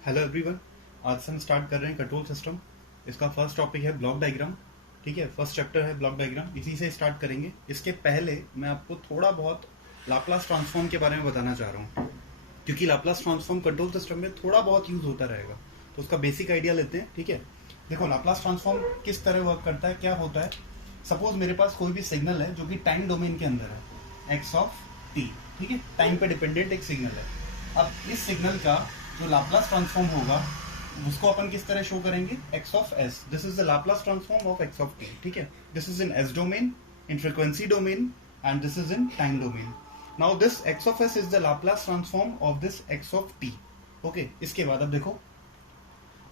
Hello everyone. आज से हम स्टार्ट कर रहे हैं कंट्रोल सिस्टम। इसका फर्स्ट टॉपिक है ब्लॉक डायग्राम। ठीक है, फर्स्ट चैप्टर है ब्लॉक डायग्राम, इसी से स्टार्ट करेंगे। इसके पहले मैं आपको थोड़ा बहुत लाप्लास ट्रांसफॉर्म के बारे में बताना चाह रहा हूँ, क्योंकि लाप्लास ट्रांसफॉर्म कंट्रोल सिस्टम में थोड़ा बहुत यूज होता रहेगा, तो उसका बेसिक आइडिया लेते हैं। ठीक है, देखो लाप्लास ट्रांसफॉर्म किस तरह वर्क करता है, क्या होता है। सपोज मेरे पास कोई भी सिग्नल है जो कि टाइम डोमेन के अंदर है, एक्स ऑफ टी। ठीक है, टाइम पे डिपेंडेंट एक सिग्नल है। अब इस सिग्नल का जो लाप्लास ट्रांसफॉर्म होगा उसको अपन किस तरह शो करेंगे, x of S. This is the Laplace transform of x of T. ठीक है, this is in S domain, in frequency domain, and this is in time domain. Now this x of S is the Laplace transform of this x of T. Okay, इसके बाद अब देखो,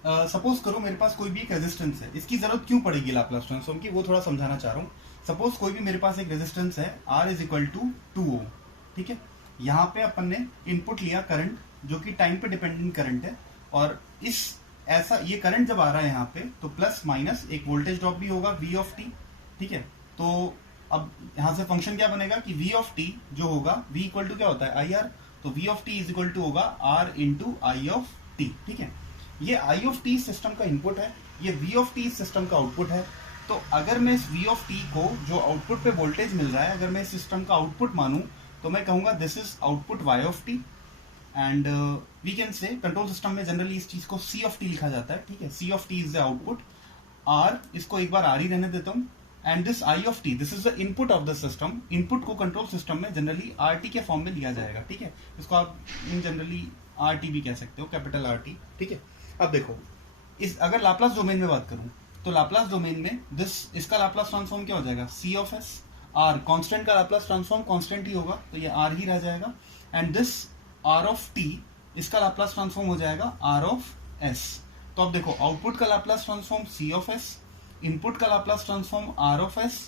suppose करो मेरे पास कोई भी एक रेजिस्टेंस है। इसकी जरूरत क्यों पड़ेगी लाप्लास ट्रांसफॉर्म की, वो थोड़ा समझाना चाह रहा हूँ। सपोज कोई भी मेरे पास एक रेजिस्टेंस है, आर इज इक्वल टू 2 ओम। ठीक है, यहाँ पे अपन ने इनपुट लिया करंट, जो कि टाइम पे डिपेंडेंट करंट है, और इस ऐसा ये करंट जब आ रहा है यहाँ पे, तो प्लस माइनस एक वोल्टेज ड्रॉप भी होगा वी ऑफ टी। ठीक है, तो अब यहाँ से फंक्शन क्या बनेगा कि वी ऑफ टी जो होगा, वी इक्वल टू क्या होता है, आई आर, तो V of T is equal to होगा R into I of T. ठीक है, ये आई ऑफ टी सिस्टम का इनपुट है, ये वी ऑफ टी सिस्टम का आउटपुट है। तो अगर मैं इस वी ऑफ टी को, जो आउटपुट पे वोल्टेज मिल रहा है, अगर मैं इस सिस्टम का आउटपुट मानूं, तो मैं कहूंगा this is output y of t. And we can say control system में जनरली इस चीज को सी ऑफ टी लिखा जाता है। ठीक है, C of T is the output, R, इसको एक बार आर ही रहने देता हूं, and this I of T, this is the input of the system. Input को कंट्रोल सिस्टम में जनरली आर टी के फॉर्म में लिया जाएगा। ठीक है, इसको आप इन जनरली आर टी भी कह सकते हो, कैपिटल आर टी। ठीक है, अब देखो, इस अगर लाप्लास डोमेन में बात करूं, तो लाप्लास डोमेन में इसका लाप्लास ट्रांसफॉर्म क्या हो जाएगा, c of s. R constant का लाप्लास ट्रांसफॉर्म कांस्टेंट ही होगा, तो ये आर ही रह जाएगा। And this r of t, इसका लाप्लास ट्रांसफॉर्म हो जाएगा आर ऑफ एस। तो अब देखो, आउटपुट का Laplace transform C of S, input का Laplace transform R of S.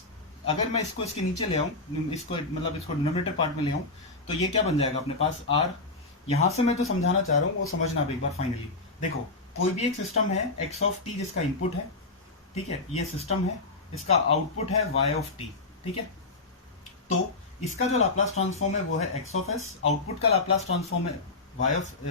अगर मैं इसको इसके नीचे ले आऊं, इसको मतलब इसको डिनोमिनेटर पार्ट में ले आऊं, तो ये क्या बन जाएगा अपने पास, आर। यहां से मैं जो समझाना चाह रहा हूं वो समझना आप एक बार फाइनली। देखो, कोई भी एक सिस्टम है एक्स ऑफ टी जिसका इनपुट है, ठीक है, ये सिस्टम है, इसका आउटपुट है वाई ऑफ टी। ठीक है, तो इसका जो लाप्लास ट्रांसफॉर्म है वो है एक्स ऑफ एस, आउटपुट का लाप्लास ट्रांसफॉर्म है वाई ऑफ,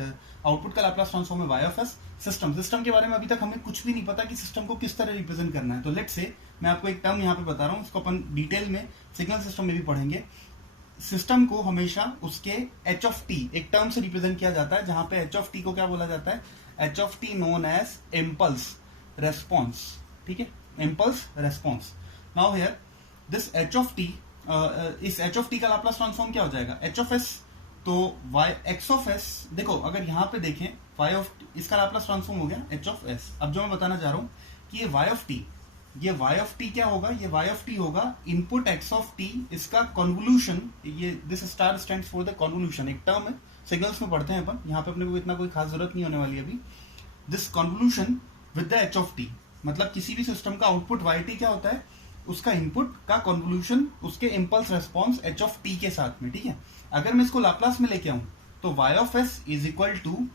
आउटपुट का लाप्लास ट्रांसफॉर्म है वाई ऑफ एस। सिस्टम के बारे में अभी तक हमें कुछ भी नहीं पता कि सिस्टम को किस तरह रिप्रेजेंट करना है। तो लेट्स से मैं आपको एक टर्म यहाँ पे बता रहा हूँ, इसको अपन डिटेल में सिग्नल सिस्टम में भी पढ़ेंगे। सिस्टम को हमेशा उसके एच ऑफ टी एक टर्म से रिप्रेजेंट किया जाता है, जहां पे एच ऑफ टी को क्या बोला जाता है, h of t known as impulse response. ठीक है, impulse response. Now here this h of t, इस एच ऑफ टी का लाप्लास ट्रांसफॉर्म क्या हो जाएगा, एच ऑफ एस। तो वाई एक्स ऑफ एस, देखो अगर यहां पे देखें, वाई ऑफ, इसका लाप्लास ट्रांसफॉर्म हो गया एच ऑफ एस। अब जो मैं बताना चाह रहा हूं कि ये वाई ऑफ टी, ये y ऑफ टी क्या होगा, ये y ऑफ टी होगा इनपुट x ऑफ टी, इसका कॉन्वोल्यूशन। ये this star stands for the convolution, एक टर्म है, सिग्नल्स में पढ़ते हैं अपन, यहाँ पे अपने को इतना कोई खास जरूरत नहीं होने वाली अभी। This convolution with the h of T, मतलब किसी भी सिस्टम का आउटपुट y टी क्या होता है, उसका इनपुट का कॉन्वोल्यूशन उसके impulse response h of T के साथ में। ठीक है, अगर मैं इसको लाप्लास में लेके आऊं, तो y of S is equal to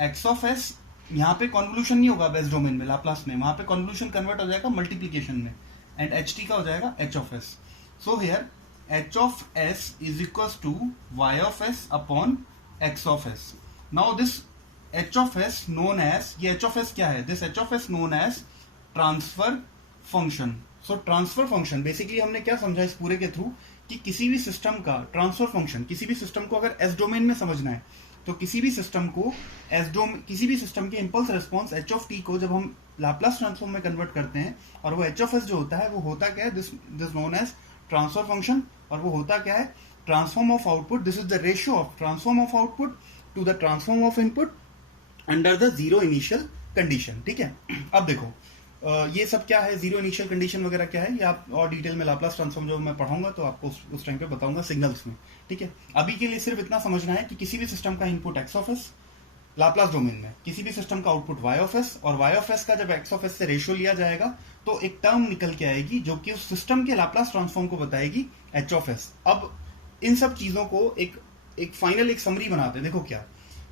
x of s. यहाँ पे कॉन्वोल्यूशन नहीं होगा बेस डोमेन में, लाप्लास में, वहां पे कॉन्वोल्यूशन कन्वर्ट हो जाएगा मल्टीप्लीकेशन में, एंड एच टी का हो जाएगा h of S. So here h of S is equal to y of s upon x of s. Now this h of s known as, ये h of S क्या है, this h of s known as transfer function. So transfer function basically हमने क्या समझा इस पूरे के through, कि किसी भी सिस्टम का ट्रांसफर फंक्शन, किसी भी सिस्टम को अगर एस डोमेन में समझना है, तो किसी भी सिस्टम को किसी भी सिस्टम के impulse response H of T को जब हम लाप्लास ट्रांसफॉर्म में कन्वर्ट करते हैं, और वो एच ऑफ एस जो होता है वो होता क्या है, this known as transfer function. और वो होता क्या है, transform of output, this is the ratio of transform of output to the transform of input under the zero initial condition. ठीक है, अब देखो, ये सब क्या है, जीरो इनिशियल कंडीशन वगैरह क्या है, ये आप और डिटेल में लाप्लास ट्रांसफॉर्म जो मैं पढ़ाऊंगा तो आपको उस टाइम पे बताऊंगा सिग्नल्स में। ठीक है, अभी के लिए सिर्फ इतना समझना है कि किसी भी सिस्टम का input x of s, Laplace domain में किसी भी सिस्टम का आउटपुट वाई ऑफ एस, और वाई ऑफ एस का जब एक्स ऑफ एस से रेशियो लिया जाएगा तो एक टर्म निकल के आएगी जो कि उस सिस्टम के लाप्लास ट्रांसफॉर्म को बताएगी, एच ऑफ एस। अब इन सब चीजों को एक फाइनल एक समरी बनाते हैं। देखो क्या,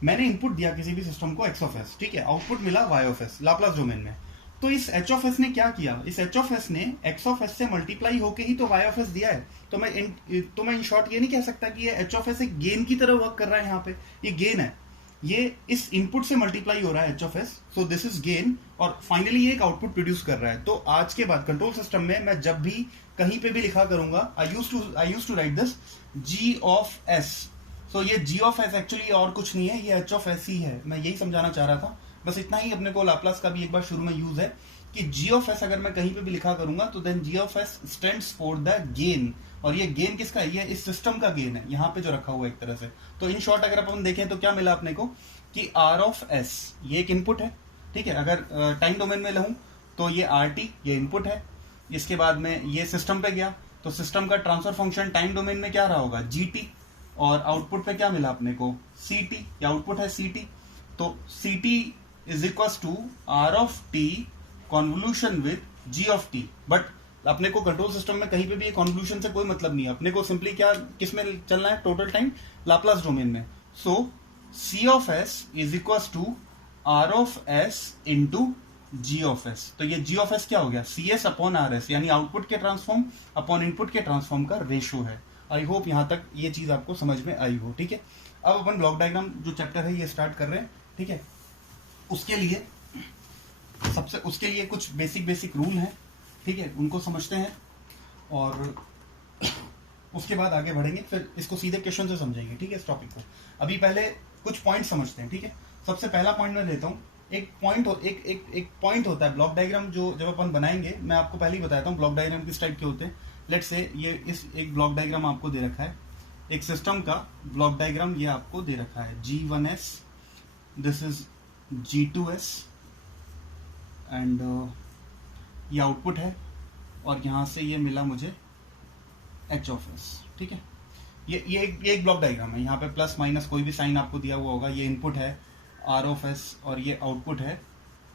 मैंने इनपुट दिया किसी भी सिस्टम को एक्स ऑफ एस, ठीक है, आउटपुट मिला y of s Laplace domain में। तो इस एच ऑफ एस ने क्या किया, इस एच ऑफ एस ने एक्स ऑफ एस से मल्टीप्लाई होके ही तो वाई ऑफ एस दिया है। तो मैं इन शॉर्ट ये नहीं कह सकता कि ये एच ऑफ एस एक गेन की तरह वर्क कर रहा है, यहाँ पे ये गेन है। ये इस इनपुट से मल्टीप्लाई हो रहा है h of S, so this is gain, और फाइनली ये एक आउटपुट प्रोड्यूस कर रहा है। तो आज के बाद कंट्रोल सिस्टम में मैं जब भी कहीं पे भी लिखा करूंगा, I use to write this G of S. So ये जी ऑफ एस एक्चुअली और कुछ नहीं है, ये एच ऑफ एस ही है। मैं यही समझाना चाह रहा था, बस इतना ही। अपने को लाप्लास का भी एक बार शुरू में यूज है कि जी ऑफ एस अगर मैं कहीं पे भी लिखा करूंगा तो then g of s stands for the gain, और ये गेन किसका है? ये इस सिस्टम का गेन है, यहाँ पे जो रखा हुआ है एक तरह से। तो इन शॉर्ट अगर अपन देखें तो क्या मिला अपने को कि आर ऑफ एस ये एक इनपुट है, ठीक है। अगर टाइम डोमेन में लहूं तो ये आर टी ये इनपुट है। इसके बाद में ये सिस्टम पे गया तो सिस्टम का ट्रांसफर फंक्शन टाइम डोमेन में क्या रहा होगा? जी टी, और आउटपुट पे क्या मिला अपने को? सी टी, या आउटपुट है सी टी। तो c t is equal to are of t convolution with g of t. But अपने को कंट्रोल सिस्टम में कहीं पे भी कॉन्वोल्यूशन से कोई मतलब नहीं है, अपने को सिंपली क्या किस में चलना है? टोटल टाइम लाप्लास डोमेन में। So C of S is equal to are of S into G of S. तो ये जी ऑफ एस क्या हो गया? C S upon are S, यानी आउटपुट के ट्रांसफॉर्म अपॉन इनपुट के ट्रांसफॉर्म का रेशियो है। आई होप यहां तक ये चीज आपको समझ में आई हो, ठीक है। अब अपन ब्लॉक डायग्राम जो चैप्टर है ये स्टार्ट कर रहे हैं, ठीक है। उसके लिए कुछ बेसिक रूल हैं, ठीक है, उनको समझते हैं और उसके बाद आगे बढ़ेंगे, फिर इसको सीधे क्वेश्चन से समझेंगे, ठीक है, इस टॉपिक को। अभी पहले कुछ पॉइंट समझते हैं, ठीक है। सबसे पहला पॉइंट मैं लेता हूँ, एक पॉइंट होता है ब्लॉक डायग्राम जो जब अपन बनाएंगे, मैं आपको पहले ही बताता हूँ ब्लॉक डायग्राम किस टाइप के होते हैं। लेट्स से ये एक ब्लॉक डायग्राम आपको दे रखा है, एक सिस्टम का ब्लॉक डायग्राम ये आपको दे रखा है, G1s, this is G2s, and ये आउटपुट है, और यहां से ये मिला मुझे एच ऑफ एस, ठीक है। ये एक ब्लॉक डायग्राम है, यहाँ पे प्लस माइनस कोई भी साइन आपको दिया हुआ होगा। ये इनपुट है आर ऑफ एस और ये आउटपुट है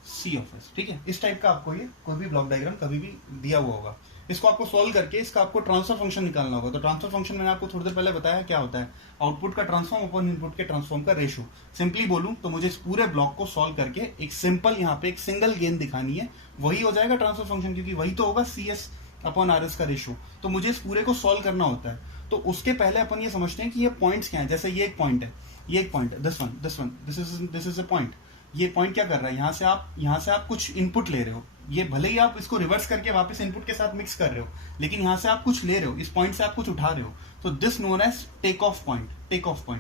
सी ऑफ एस, ठीक है। इस टाइप का आपको ये कोई भी ब्लॉक डायग्राम कभी भी दिया हुआ होगा। इसको आपको सॉल्व करके इसका आपको ट्रांसफर फंक्शन निकालना होगा। तो ट्रांसफर फंक्शन मैंने आपको थोड़ी देर पहले बताया क्या होता है, आउटपुट का ट्रांसफॉर्म अपॉन इनपुट के ट्रांसफॉर्म का रेशियो। सिंपली बोलूं तो मुझे इस पूरे ब्लॉक को सॉल्व करके एक सिंपल यहाँ पे एक सिंगल गेन दिखानी है, वही हो जाएगा ट्रांसफर फंक्शन, क्योंकि वही तो होगा c S upon are s का रेशियो। तो मुझे इस पूरे को सॉल्व करना होता है। तो उसके पहले अपन ये समझते हैं कि ये पॉइंट्स क्या है। जैसे ये एक पॉइंट है, ये एक पॉइंट है, दिस इज अ पॉइंट। ये पॉइंट क्या कर रहा है? यहाँ से आप कुछ इनपुट ले रहे हो, ये भले ही आप इसको रिवर्स करके वापस इनपुट के साथ मिक्स कर रहे हो, लेकिन यहाँ से आप कुछ ले रहे हो, इस पॉइंट से आप कुछ उठा रहे हो। तो this known as take off point,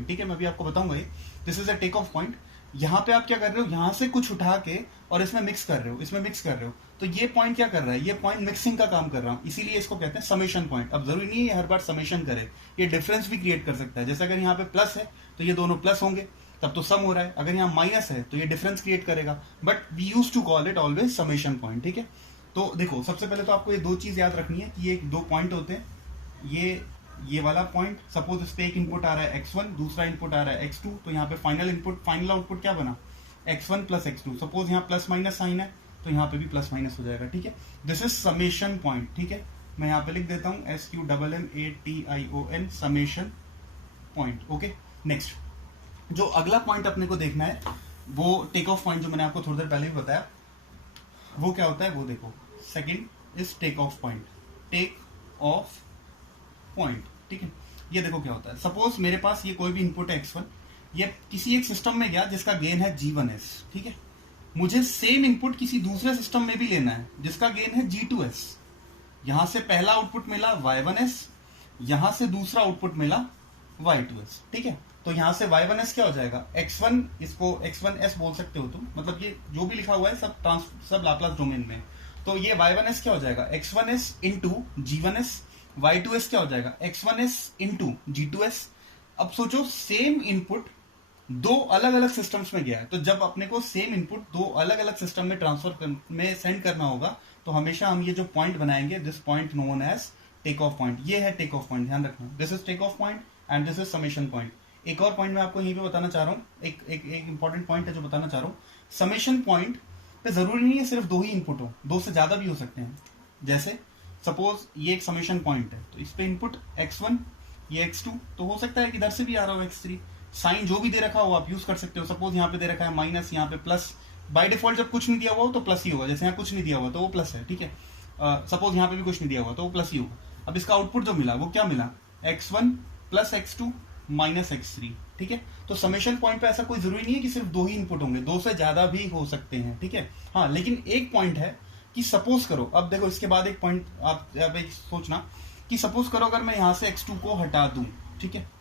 ठीक है। मैं भी आपको बताऊंगा ये, this is a take off point. यहाँ पे आप क्या कर रहे हो? यहाँ से कुछ उठा के और इसमें मिक्स कर रहे हो, तो ये पॉइंट क्या कर रहा है? ये पॉइंट मिक्सिंग का काम कर रहा हूँ, इसीलिए इसको कहते हैं समेशन पॉइंट। अब जरूरी नहीं है हर बार समेशन करे, ये डिफरेंस भी क्रिएट कर सकता है। जैसे अगर यहाँ पे प्लस है तो ये दोनों प्लस होंगे, तब तो सम हो रहा है। अगर यहाँ माइनस है तो ये डिफरेंस क्रिएट करेगा, but we use to call it always summation point, ठीक है। तो देखो, सबसे पहले तो आपको ये दो चीज याद रखनी है कि ये दो पॉइंट होते हैं। ये वाला पॉइंट, सपोज इस पे एक इनपुट आ रहा है x1, दूसरा इनपुट आ रहा है x2, तो यहाँ पे फाइनल आउटपुट क्या बना? x1 plus x2। सपोज यहाँ प्लस माइनस साइन है तो यहाँ पे भी प्लस माइनस हो जाएगा, ठीक है। दिस इज समेशन पॉइंट, ठीक है। मैं यहाँ पे लिख देता हूँ SQMMATION, summation point, okay. Next जो अगला पॉइंट अपने को देखना है वो टेक ऑफ पॉइंट, जो मैंने आपको थोड़ी देर पहले भी बताया, वो क्या होता है वो देखो। Second is take off point, ठीक है। ये देखो क्या होता है। सपोज मेरे पास ये कोई भी इनपुट है x1, ये किसी एक सिस्टम में गया जिसका गेन है G1s, ठीक है। मुझे सेम इनपुट किसी दूसरे सिस्टम में भी लेना है जिसका गेन है G2s। यहां से पहला आउटपुट मिला y1s, यहां से दूसरा आउटपुट मिला y2s, ठीक है। तो यहां से y1s क्या हो जाएगा? x1, इसको x1s बोल सकते हो तुम, मतलब ये जो भी लिखा हुआ है सब लाप्लास डोमेन में। तो ये y1s क्या हो जाएगा? x1s इंटू G1s, y2s क्या हो जाएगा? x1s into G2s। अब सोचो, सेम इनपुट दो अलग अलग सिस्टम्स में गया है, तो जब अपने को सेम इनपुट दो अलग अलग सिस्टम में ट्रांसफर में सेंड करना होगा, तो हमेशा हम ये जो पॉइंट बनाएंगे, this point known as take off point. ये है टेक ऑफ पॉइंट, ध्यान रखना, this is take off point and this is summation point. एक और पॉइंट मैं आपको यहीं पे बताना चाह रहा हूँ, एक इंपॉर्टेंट पॉइंट है जो बताना चाह रहा हूँ। समेशन पॉइंट पे जरूरी नहीं है सिर्फ दो ही इनपुट हो, दो से ज्यादा भी हो सकते हैं। जैसे सपोज ये एक समेशन पॉइंट है, तो इस पे इनपुट x1, ये x2, तो हो सकता है कि इधर से भी आ रहा हो x3। साइन जो भी दे रखा हो आप यूज कर सकते हो। सपोज यहाँ पे दे रखा है माइनस, यहाँ पे प्लस। बाय डिफॉल्ट जब कुछ नहीं दिया हुआ हो तो प्लस ही होगा, जैसे यहाँ कुछ नहीं दिया हुआ तो वो प्लस है, ठीक है। सपोज यहाँ पे भी कुछ नहीं दिया हुआ तो वो प्लस ही होगा। अब इसका आउटपुट जो मिला वो क्या मिला? x1 plus x2 minus x3, ठीक है। तो समेशन पॉइंट पे ऐसा कोई जरूरी नहीं है कि सिर्फ 2 ही इनपुट होंगे, 2 से ज्यादा भी हो सकते हैं, ठीक है। हाँ, लेकिन एक पॉइंट है कि सपोज करो, अब देखो इसके बाद एक पॉइंट आप एक सोचना कि सपोज करो अगर मैं यहां से x2 को हटा दूं, ठीक है,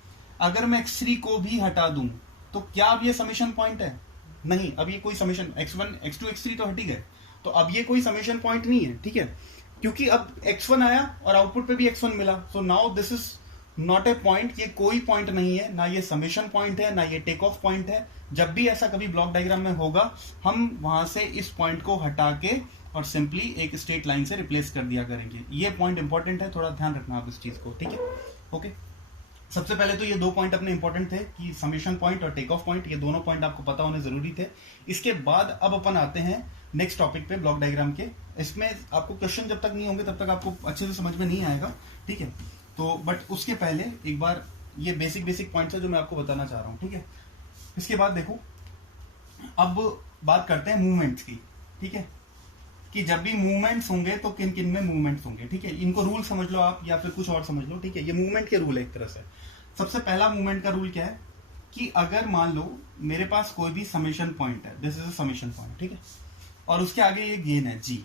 अगर मैं x3 को भी हटा दूं, तो क्या अब ये समेशन पॉइंट है? नहीं, अब ये कोई समेशन x1 x2 x3 तो हट ही गए, तो अब ये कोई समेशन पॉइंट नहीं है, ठीक है, क्योंकि अब x1 आया और आउटपुट पे भी x1 मिला। So now this is not a point, ये कोई पॉइंट नहीं है, ना ये समेशन पॉइंट है, ना ये टेक ऑफ पॉइंट है। जब भी ऐसा कभी ब्लॉक डायग्राम में होगा, हम वहां से इस पॉइंट को हटा के और सिंपली एक स्ट्रेट लाइन से रिप्लेस कर दिया करेंगे। ये पॉइंट इंपॉर्टेंट है, थोड़ा ध्यान रखना आप इस चीज को, ठीक है। ओके, सबसे पहले तो ये 2 पॉइंट अपने इंपॉर्टेंट थे कि समेशन पॉइंट और टेक ऑफ पॉइंट, ये दोनों पॉइंट आपको पता होने जरूरी थे। इसके बाद अब अपन आते हैं नेक्स्ट टॉपिक पे, ब्लॉक डायग्राम के। इसमें आपको क्वेश्चन जब तक नहीं होंगे तब तक आपको अच्छे से समझ में नहीं आएगा, ठीक है। तो बट उसके पहले एक बार ये बेसिक पॉइंट्स है जो मैं आपको बताना चाह रहा हूं, ठीक है। इसके बाद देखो, अब बात करते हैं मूवमेंट्स की, ठीक है, कि जब भी मूवमेंट्स होंगे तो किन किन में मूवमेंट्स होंगे, ठीक है। इनको रूल समझ लो आप या फिर कुछ और समझ लो, ठीक है। ये मूवमेंट के रूल है एक तरह से। सबसे पहला मूवमेंट का रूल क्या है कि अगर मान लो मेरे पास कोई भी समेशन पॉइंट है, this is a summation point, ठीक है, और उसके आगे ये गेन है g,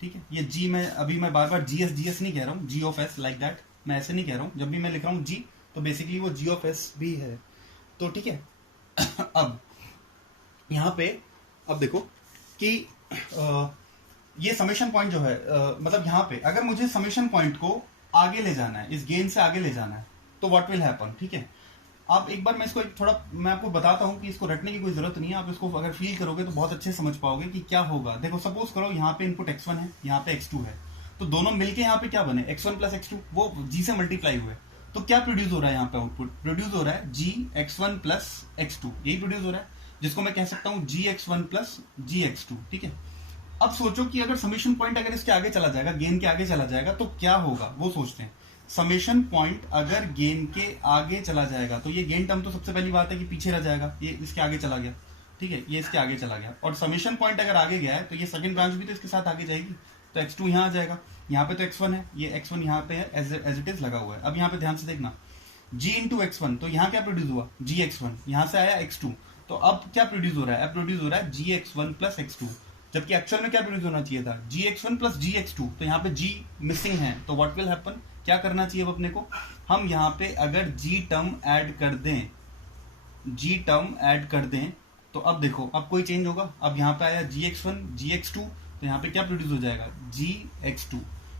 ठीक है। ये g मैं बार बार GS नहीं कह रहा हूं, g of s like that, मैं ऐसे नहीं कह रहा हूं। जब भी मैं लिख रहा हूं g, तो बेसिकली वो g ऑफ s भी है, तो ठीक है। अब यहां पे अब देखो कि ये समेशन पॉइंट जो है, मतलब यहां पे अगर मुझे समेशन पॉइंट को आगे ले जाना है, इस गेन से आगे ले जाना है, तो व्हाट विल हैपन, ठीक है। आप एक बार मैं इसको थोड़ा मैं आपको बताता हूं कि इसको रटने की कोई जरूरत नहीं है, आप इसको अगर फील करोगे तो बहुत अच्छे से समझ पाओगे कि क्या होगा। देखो सपोज करो यहाँ पे इनपुट x1 है, यहाँ पे x2 है, तो दोनों मिलके यहाँ पे क्या बने, x1 प्लस x2, वो g से मल्टीप्लाई हुए, तो क्या प्रोड्यूस हो रहा है यहाँ पे, आउटपुट प्रोड्यूस हो रहा है g x1 प्लस x2, यही प्रोड्यूस हो रहा है, जिसको मैं कह सकता हूँ g x1 plus g x2, ठीक है। अब सोचो कि अगर समेशन पॉइंट अगर इसके आगे चला जाएगा, गेन के आगे चला जाएगा, तो क्या होगा वो सोचते हैं। समेशन पॉइंट अगर गेन के आगे चला जाएगा, तो ये गेन टर्म तो सबसे पहली बात है कि पीछे रह जाएगा, ये इसके आगे चला गया, ठीक है, ये इसके आगे चला गया। और समेशन पॉइंट अगर आगे गया है तो ये सेकंड ब्रांच भी तो इसके साथ आगे जाएगी, तो x2 यहाँ आ जाएगा, यहाँ पे तो x1 है, ये x1 यहाँ पे है एज इट इज लगा हुआ है। अब यहाँ पे ध्यान से देखना, g इंटू x1, तो यहाँ क्या प्रोड्यूस हुआ, gx1, यहाँ से आया x2, तो अब क्या प्रोड्यूस हो रहा है, अब प्रोड्यूस हो रहा है gx1 प्लस x2, जबकि एक्चुअल में क्या प्रोड्यूस होना चाहिए था, gx1 प्लस gx2, तो यहाँ पे g मिसिंग है, तो व्हाट विल हैपन, क्या करना चाहिए अब अपने को, हम यहाँ पे अगर g टर्म ऐड कर दें, तो अब देखो अब कोई चेंज होगा। अब यहाँ पे आया gx1 gx2, तो यहाँ पे क्या प्रोड्यूस हो जाएगा, gx2।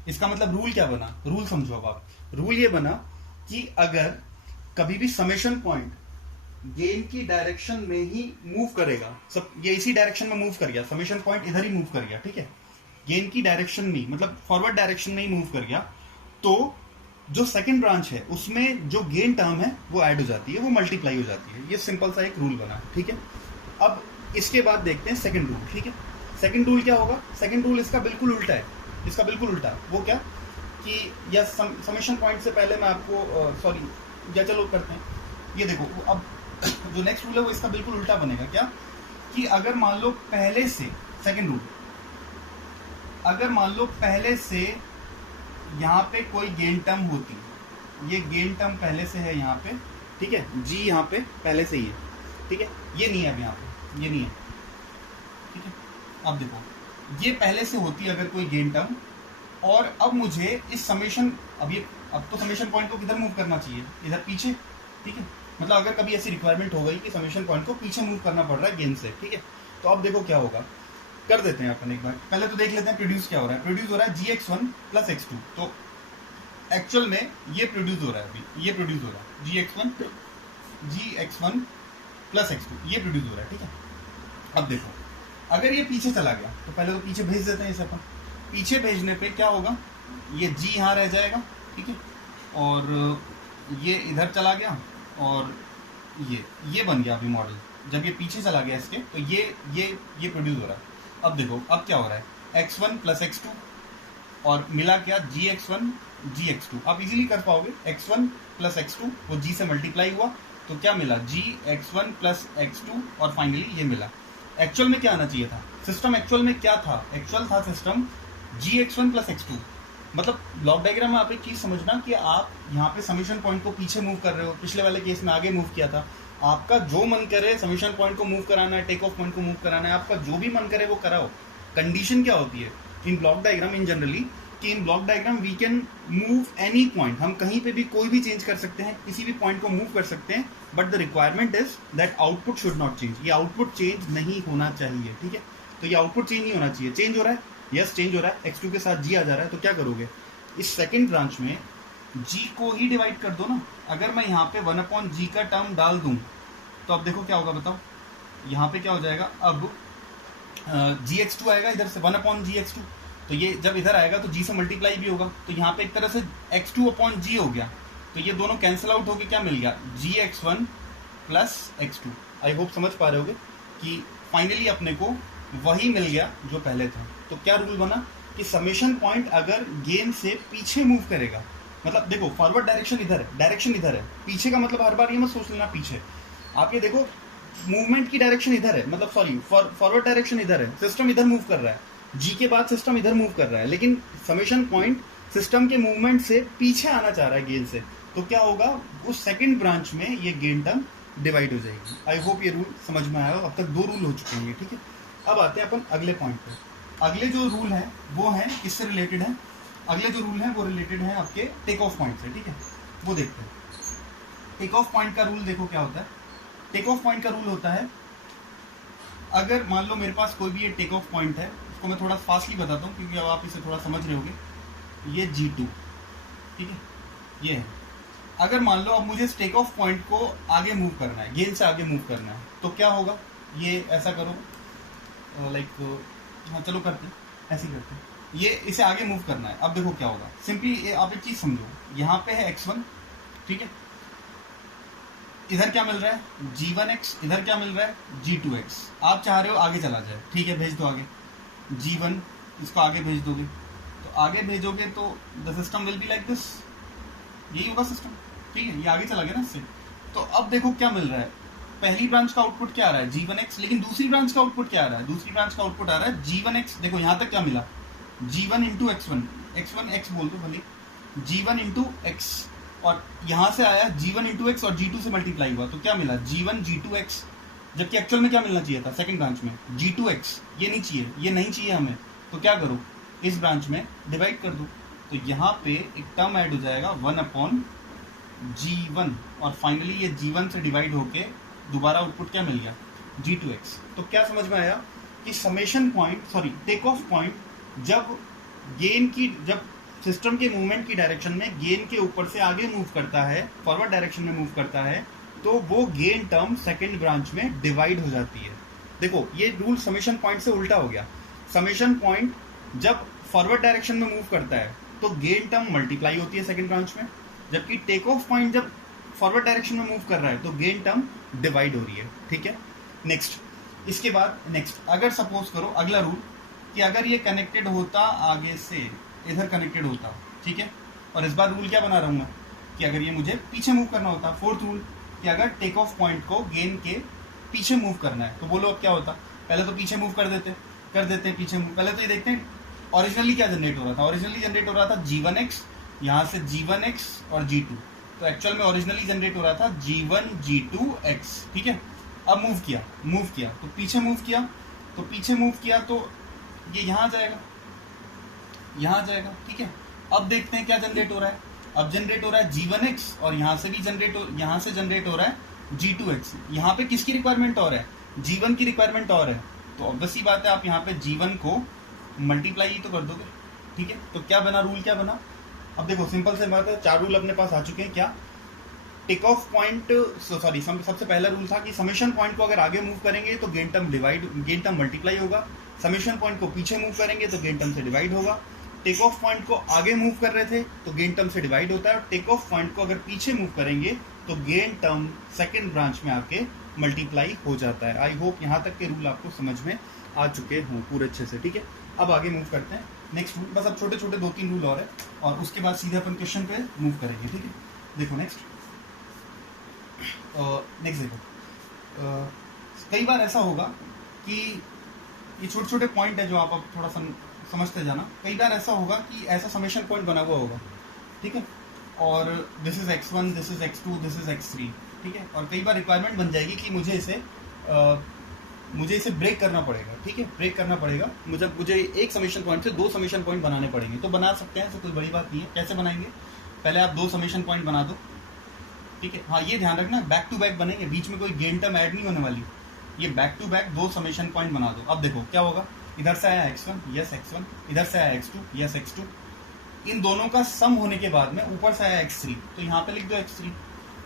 इसका मतलब रूल क्या बना, रूल समझो अब आप। रूल ये बना कि अगर कभी भी समेशन पॉइंट गेन की डायरेक्शन में ही मूव करेगा, सब ये इसी डायरेक्शन में मूव कर गया, समेशन पॉइंट इधर ही मूव कर गया, ठीक है, गेन की डायरेक्शन में, मतलब फॉरवर्ड डायरेक्शन में ही मूव कर गया, तो जो सेकंड ब्रांच है उसमें जो गेन टर्म है वो ऐड हो जाती है, वो मल्टीप्लाई हो जाती है। ये सिंपल सा एक रूल बना, ठीक है। अब इसके बाद देखते हैं सेकंड रूल, ठीक है। सेकंड रूल क्या होगा, सेकंड रूल इसका बिल्कुल उल्टा है, इसका बिल्कुल उल्टा। वो क्या कि या समेशन पॉइंट से पहले मैं आपको या चलो करते हैं, ये देखो अब जो नेक्स्ट रूल है वो इसका बिल्कुल उल्टा बनेगा। क्या कि अगर मान लो पहले से, सेकंड रूल, अगर मान लो पहले से यहाँ पे कोई गेन टर्म होती, ये गेन टर्म पहले से है यहाँ पे, ठीक है, जी यहाँ पे पहले से ही है, ठीक है, ये नहीं है अब यहाँ पे, ये नहीं है, ठीक है। अब देखो ये पहले से होती अगर कोई गेन टर्म, और अब मुझे इस समेशन, अब तो समेशन पॉइंट को किधर मूव करना चाहिए, इधर पीछे, ठीक है। मतलब अगर कभी ऐसी रिक्वायरमेंट हो गई कि समेशन पॉइंट को पीछे मूव करना पड़ रहा है गेन से, ठीक है, तो अब देखो क्या होगा, कर देते हैं अपन एक बार, पहले तो देख लेते हैं प्रोड्यूस क्या हो रहा है। प्रोड्यूस हो रहा है gx1 प्लस x2, तो एक्चुअल में ये प्रोड्यूस हो रहा है, अभी ये प्रोड्यूस हो रहा है gx1 प्लस x2, ये प्रोड्यूस हो रहा है, ठीक है। अब देखो अगर ये पीछे चला गया, तो पहले तो पीछे भेज देते हैं इसे अपन, पीछे भेजने पे क्या होगा, ये g यहाँ रह जाएगा, ठीक है, और ये इधर चला गया, और ये बन गया अभी मॉडल। जब ये पीछे चला गया इसके, तो ये प्रोड्यूस हो रहा है। अब देखो अब क्या हो रहा है, x1 प्लस x2, और मिला क्या, gx1 gx2। आप इजीली कर पाओगे, x1 प्लस x2 वो g से मल्टीप्लाई हुआ, तो क्या मिला, gx1 प्लस x2, और फाइनली ये मिला। एक्चुअल में क्या आना चाहिए था, सिस्टम एक्चुअल में क्या था, एक्चुअल था सिस्टम gx1 प्लस x2, मतलब ब्लॉक डायग्राम में आप एक चीज समझना कि आप यहाँ पे समीशन पॉइंट को पीछे मूव कर रहे हो, पिछले वाले केस में आगे मूव किया था। आपका जो मन करे समीशन पॉइंट को मूव कराना है, टेक ऑफ पॉइंट को मूव कराना है, आपका जो भी मन करे वो कराओ। कंडीशन क्या होती है in block diagram in generally, कि in block diagram we can move any point, हम कहीं पे भी कोई भी चेंज कर सकते हैं, किसी भी पॉइंट को मूव कर सकते हैं, but the requirement is that output should not change. ये आउटपुट चेंज नहीं होना चाहिए, ठीक है। तो ये आउटपुट चेंज नहीं होना चाहिए। चेंज हो रहा है, यस चेंज हो रहा है, x2 के साथ g आ जा रहा है, तो क्या करोगे, इस सेकंड ब्रांच में g को ही डिवाइड कर दो ना। अगर मैं यहाँ पे 1/g का टर्म डाल दूं तो अब देखो क्या होगा, बताओ यहाँ पे क्या हो जाएगा। अब gx2 आएगा इधर से 1/gx2, तो ये जब इधर आएगा तो g से मल्टीप्लाई भी होगा, तो यहाँ पे एक तरह से x2/g हो गया। तो ये दोनों कैंसिल आउट होके क्या मिल गया, gx1 plus x2। I hope समझ पा रहे होगे कि फाइनली अपने को वही मिल गया जो पहले था। तो क्या रूल बना कि समेशन पॉइंट अगर गेन से पीछे मूव करेगा, मतलब देखो फॉरवर्ड डायरेक्शन इधर है, डायरेक्शन इधर है, पीछे का मतलब हर बार ये मत सोच लेना पीछे। आप ये देखो मूवमेंट की डायरेक्शन इधर है, मतलब सॉरी फॉरवर्ड डायरेक्शन इधर है, सिस्टम इधर मूव कर रहा है, जी के बाद सिस्टम इधर मूव कर रहा है, लेकिन समेशन पॉइंट सिस्टम के मूवमेंट से पीछे आना चाह रहा है गेन से। तो क्या होगा, उस सेकेंड ब्रांच में ये गेन टर्म डिवाइड हो जाएगी। आई होप ये रूल समझ में आया हो। अब तक 2 रूल हो चुके हैं, ठीक है। अब आते हैं अपन अगले पॉइंट पे। अगले जो रूल है वो है किससे रिलेटेड है, अगले जो रूल है वो रिलेटेड है आपके टेक ऑफ पॉइंट से, ठीक है। वो देखते हैं। टेक ऑफ पॉइंट का रूल देखो क्या होता है। टेक ऑफ पॉइंट का रूल होता है, अगर मान लो मेरे पास कोई भी ये टेक ऑफ पॉइंट है, उसको मैं थोड़ा फास्टली बताता हूँ क्योंकि अब आप इसे थोड़ा समझ रहे होगे। ये G2, ठीक है, ये है। अगर मान लो अब मुझे इस टेक ऑफ पॉइंट को आगे मूव करना है, गेन से आगे मूव करना है, तो क्या होगा, ये ऐसा करो, लाइक हाँ चलो करते हैं, ऐसे ही करते हैं, ये इसे आगे मूव करना है। अब देखो क्या होगा, सिंपली आप एक चीज समझो, यहाँ पे है x1, ठीक है, इधर क्या मिल रहा है g1x, इधर क्या मिल रहा है g2x। आप चाह रहे हो आगे चला जाए, ठीक है, भेज दो आगे g1, इसको आगे भेज दोगे, तो आगे भेजोगे तो the system will be like this, यही होगा सिस्टम, ठीक है, ये आगे चला गया ना इससे। तो अब देखो क्या मिल रहा है, पहली ब्रांच का आउटपुट क्या आ रहा है g1x, लेकिन दूसरी ब्रांच का आउटपुट क्या आ रहा है, दूसरी ब्रांच का आउटपुट आ रहा है g1x। देखो यहाँ तक क्या मिला, g1 इंटू x1, x1x बोल दो भले, g1 इंटू x, और यहाँ से आया g1 इंटू x और g2 से मल्टीप्लाई हुआ, तो क्या मिला g1 g2x, जबकि एक्चुअल में क्या मिलना चाहिए था सेकंड ब्रांच में g2x। ये नहीं चाहिए, ये नहीं चाहिए हमें, तो क्या करो, इस ब्रांच में डिवाइड कर दो, तो यहाँ पे एक टर्म ऐड हो जाएगा 1/g1, और फाइनली ये g1 से डिवाइड होके दोबारा आउटपुट क्या मिल गया g2x। तो क्या समझ में आया कि summation point, sorry take off point, जब गेन की, जब सिस्टम के मूवमेंट की डायरेक्शन में गेन के ऊपर से आगे मूव करता है, फॉरवर्ड डायरेक्शन में मूव करता है, तो वो गेन टर्म सेकेंड ब्रांच में डिवाइड हो जाती है। देखो ये रूल समेशन पॉइंट से उल्टा हो गया। समेशन पॉइंट जब फॉरवर्ड डायरेक्शन में मूव करता है तो गेन टर्म मल्टीप्लाई होती है सेकेंड ब्रांच में, जबकि टेक ऑफ पॉइंट जब फॉरवर्ड डायरेक्शन में मूव कर रहा है तो गेन टर्म डिवाइड हो रही है, ठीक है। नेक्स्ट, इसके बाद नेक्स्ट, अगर सपोज करो अगला रूल कि अगर ये कनेक्टेड होता आगे से, इधर कनेक्टेड होता, ठीक है, और इस बार रूल क्या बना रहा हूँ मैं कि अगर ये मुझे पीछे मूव करना होता, फोर्थ रूल, कि अगर टेक ऑफ पॉइंट को गेन के पीछे मूव करना है, तो बोलो अब क्या होता, पहले तो पीछे मूव कर देते पीछे मूव। पहले तो ये देखते हैं ओरिजिनली क्या जनरेट हो रहा था, ओरिजिनली जनरेट हो रहा था g1x, यहाँ से g1x और g2, तो एक्चुअल में ओरिजिनली जनरेट हो रहा था g1 g2x, ठीक है। अब मूव किया तो पीछे मूव किया तो ये यहाँ जाएगा, ठीक है। अब देखते हैं क्या जनरेट हो रहा है, अब जनरेट हो रहा है g1x, और यहाँ से जनरेट हो रहा है g2x। यहाँ पे किसकी रिक्वायरमेंट और है, g1 की रिक्वायरमेंट और है, तो ऑब्वियस ही बात है आप यहाँ पे g1 को मल्टीप्लाई तो कर दोगे, ठीक है। तो क्या बना, रूल क्या बना, अब देखो सिंपल से बात है, 4 रूल अपने पास आ चुके हैं। क्या, टेक ऑफ पॉइंट, सॉरी सबसे पहला रूल था कि समेशन पॉइंट को अगर आगे मूव करेंगे तो गेन टर्म मल्टीप्लाई होगा, समेशन पॉइंट को पीछे मूव करेंगे तो गेन टर्म से डिवाइड होगा। टेक ऑफ पॉइंट को आगे मूव कर रहे थे तो गेन टर्म से डिवाइड होता है, और टेक ऑफ पॉइंट को अगर पीछे मूव करेंगे तो गेन टर्म सेकेंड ब्रांच में आके मल्टीप्लाई हो जाता है। आई होप यहाँ तक के रूल आपको समझ में आ चुके हों पूरे अच्छे से, ठीक है। अब आगे मूव करते हैं नेक्स्ट रूल, बस अब छोटे छोटे 2-3 रूल और है, और उसके बाद सीधे अपन क्वेश्चन पे मूव करेंगे, ठीक है। देखो नेक्स्ट देखो, कई बार ऐसा होगा कि ये छोटे छोटे पॉइंट है जो आप अब थोड़ा सा समझते जाना। कई बार ऐसा होगा कि ऐसा समेशन पॉइंट बना हुआ होगा, ठीक है, और this is x1, this is x2, this is x3, ठीक है, और कई बार रिक्वायरमेंट बन जाएगी कि मुझे इसे ब्रेक करना पड़ेगा, ठीक है, ब्रेक करना पड़ेगा, मुझे एक समेशन पॉइंट से दो समेशन पॉइंट बनाने पड़ेंगे। तो बना सकते हैं, ऐसे कोई बड़ी बात नहीं है। कैसे बनाएंगे? पहले आप दो समेशन पॉइंट बना दो, ठीक है। हाँ, ये ध्यान रखना, बैक टू बैक बनेंगे, बीच में कोई गेन टर्म ऐड नहीं होने वाली। ये बैक टू बैक दो समेशन पॉइंट बना दो। अब देखो क्या होगा, इधर से आया x1, यस x1, इधर से आया x2, यस x2, इन दोनों का सम होने के बाद में ऊपर से आया x3, तो यहाँ पे लिख दो x3।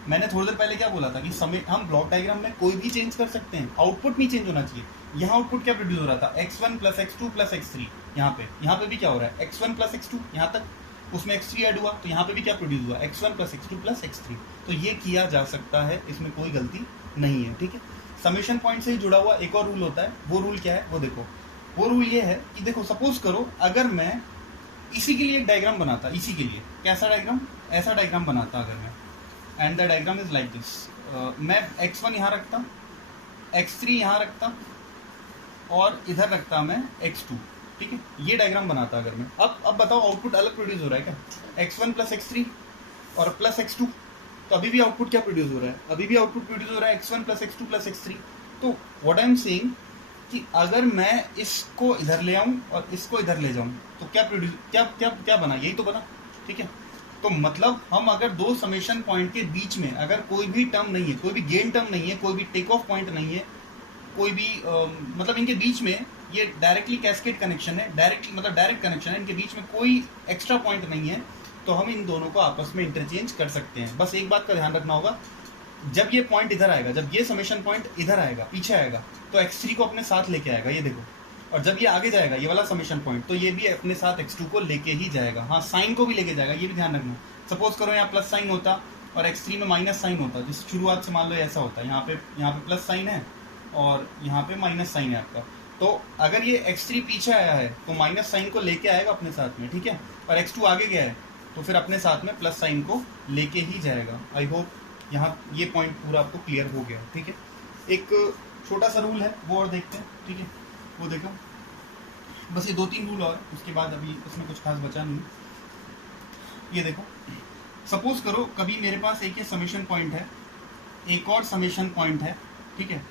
मैंने थोड़ी देर पहले क्या बोला था कि हम ब्लॉक डायग्राम में कोई भी चेंज कर सकते हैं, आउटपुट नहीं चेंज होना चाहिए। यहाँ आउटपुट क्या प्रोड्यूस हो रहा था, x1 plus x2 plus x3। यहाँ पे भी क्या हो रहा है, x1 प्लस x2, यहाँ तक उसमें x3 ऐड हुआ, तो यहाँ पे भी क्या प्रोड्यूस हुआ, x1 plus x2 plus x3। तो ये किया जा सकता है, इसमें कोई गलती नहीं है, ठीक है। समेशन पॉइंट से ही जुड़ा हुआ एक और रूल होता है, वो रूल क्या है वो देखो। वो रूल ये है कि देखो, सपोज करो अगर मैं इसी के लिए एक डायग्राम बनाता, इसी के लिए कैसा डायग्राम, ऐसा डायग्राम बनाता अगर मैं, and the diagram is like this. मैं x1 यहाँ रखता, x3 यहाँ रखता, और इधर रखता मैं x2, ठीक है। ये डायग्राम बनाता अगर मैं। अब बताओ आउटपुट अलग प्रोड्यूस हो रहा है क्या, x1 प्लस x3 और प्लस x2, तो अभी भी आउटपुट क्या प्रोड्यूस हो रहा है, अभी भी आउटपुट प्रोड्यूस हो रहा है x1 plus x2 plus x3। तो व्हाट आई एम सेइंग कि अगर मैं इसको इधर ले आऊं और इसको इधर ले जाऊं तो क्या प्रोड्यूस क्या बना, यही तो बना, ठीक है। तो मतलब हम अगर दो समेशन पॉइंट के बीच में अगर कोई भी टर्म नहीं है, कोई भी गेन टर्म नहीं है, कोई भी टेक ऑफ पॉइंट नहीं है, कोई भी मतलब इनके बीच में ये डायरेक्टली कैस्केड कनेक्शन है, डायरेक्ट कनेक्शन है, इनके बीच में कोई एक्स्ट्रा पॉइंट नहीं है, तो हम इन दोनों को आपस में इंटरचेंज कर सकते हैं। बस एक बात का ध्यान रखना होगा, जब ये पॉइंट इधर आएगा, जब ये समेशन पॉइंट इधर आएगा, पीछे आएगा, तो x3 को अपने साथ लेके आएगा, ये देखो। और जब ये आगे जाएगा, ये वाला समेशन पॉइंट, तो ये भी अपने साथ x2 को लेके ही जाएगा। हाँ, साइन को भी लेके जाएगा, ये भी ध्यान रखना। सपोज करो यहाँ प्लस साइन होता और x3 में माइनस साइन होता, जिस शुरुआत से मान लो ऐसा होता है, यहाँ पे प्लस साइन है और यहाँ पे माइनस साइन है आपका। तो अगर ये x3 पीछे आया है तो माइनस साइन को लेके आएगा अपने साथ में, ठीक है, और x2 आगे गया है तो फिर अपने साथ में प्लस साइन को लेके ही जाएगा। आई होप यहाँ ये पॉइंट पूरा आपको क्लियर हो गया, ठीक है। एक छोटा सा रूल है, वो और देखते हैं, ठीक है, वो देखो। बस ये 2-3 रूल और, उसके बाद अभी उसमें कुछ खास बचा नहीं। ये देखो, सपोज करो कभी मेरे पास एक ये समेशन पॉइंट है, एक और समेशन पॉइंट है, ठीक है,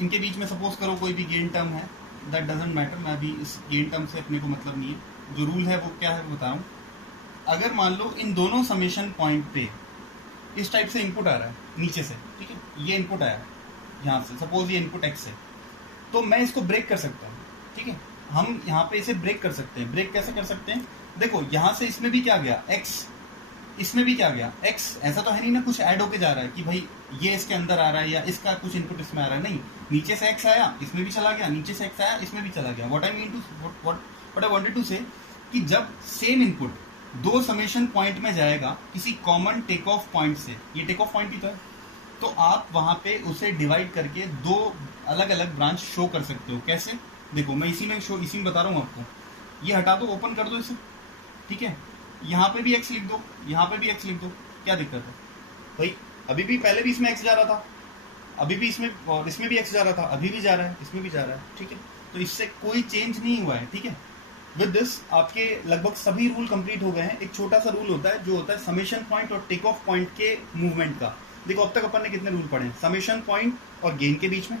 इनके बीच में सपोज करो कोई भी गेन टर्म है, दैट डजंट मैटर, मैं अभी इस गेन टर्म से अपने को मतलब नहीं है। जो रूल है वो क्या है बताऊं। अगर मान लो इन दोनों समेशन पॉइंट पे इस टाइप से इनपुट आ रहा है नीचे से, ठीक है, ये इनपुट आया यहाँ से, सपोज ये इनपुट x है, तो मैं इसको ब्रेक कर सकता हूँ, ठीक है। हम यहाँ पे इसे ब्रेक कर सकते हैं। ब्रेक कैसे कर सकते हैं, देखो यहाँ से इसमें भी क्या गया x, इसमें भी क्या गया x, ऐसा तो है नहीं ना कुछ ऐड होके जा रहा है कि भाई ये इसके अंदर आ रहा है या इसका कुछ इनपुट इसमें आ रहा है, नहीं, नीचे से x आया इसमें भी चला गया, नीचे से x आया इसमें भी चला गया। व्हाट आई वांटेड टू से कि जब सेम इनपुट दो समेशन पॉइंट में जाएगा किसी कॉमन टेक ऑफ पॉइंट से, ये टेक ऑफ पॉइंट भी तो है, तो आप वहां पे उसे डिवाइड करके दो अलग अलग ब्रांच शो कर सकते हो। कैसे, देखो मैं इसी में बता रहा हूँ आपको। ये हटा दो, ओपन कर दो इसे, ठीक है, यहाँ पे भी x लिख दो, यहाँ पे भी x लिख दो, क्या दिक्कत है भाई। अभी भी पहले भी इसमें x जा रहा था, अभी भी इसमें, और इसमें भी x जा रहा था, अभी भी जा रहा है, इसमें भी जा रहा है, ठीक है। तो इससे कोई चेंज नहीं हुआ है, ठीक है। विद दिस आपके लगभग सभी रूल कंप्लीट हो गए हैं। एक छोटा सा रूल होता है जो होता है समेशन पॉइंट और टेक ऑफ पॉइंट के मूवमेंट का। देखो अब तक अपन ने कितने रूल पढ़े, समेशन पॉइंट और गेन के बीच में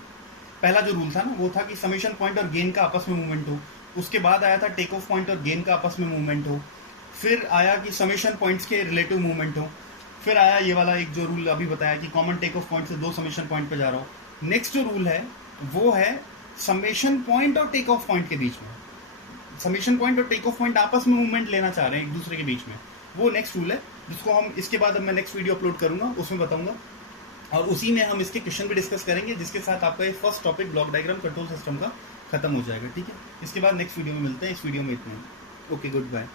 पहला जो रूल था ना वो था कि समेशन पॉइंट और गेन का आपस में मूवमेंट हो। उसके बाद आया था टेक ऑफ पॉइंट और गेन का आपस में मूवमेंट हो। फिर आया कि समेशन पॉइंट्स के रिलेटिव मूवमेंट हो। फिर आया ये वाला एक जो रूल अभी बताया कि कॉमन टेक ऑफ पॉइंट से दो समेशन पॉइंट पे जा रहा हो। नेक्स्ट जो रूल है वो है समेशन पॉइंट और टेक ऑफ पॉइंट के बीच में, समेशन पॉइंट और टेक ऑफ पॉइंट आपस में मूवमेंट लेना चाह रहे हैं एक दूसरे के बीच में, वो नेक्स्ट रूल है जिसको हम इसके बाद अब मैं नेक्स्ट वीडियो अपलोड करूंगा उसमें बताऊंगा, और उसी में हम इसके क्वेश्चन भी डिस्कस करेंगे, जिसके साथ आपका ये first topic block diagram control system का खत्म हो जाएगा, ठीक है। इसके बाद नेक्स्ट वीडियो में मिलते हैं। इस वीडियो में इतना ही। Okay, good bye.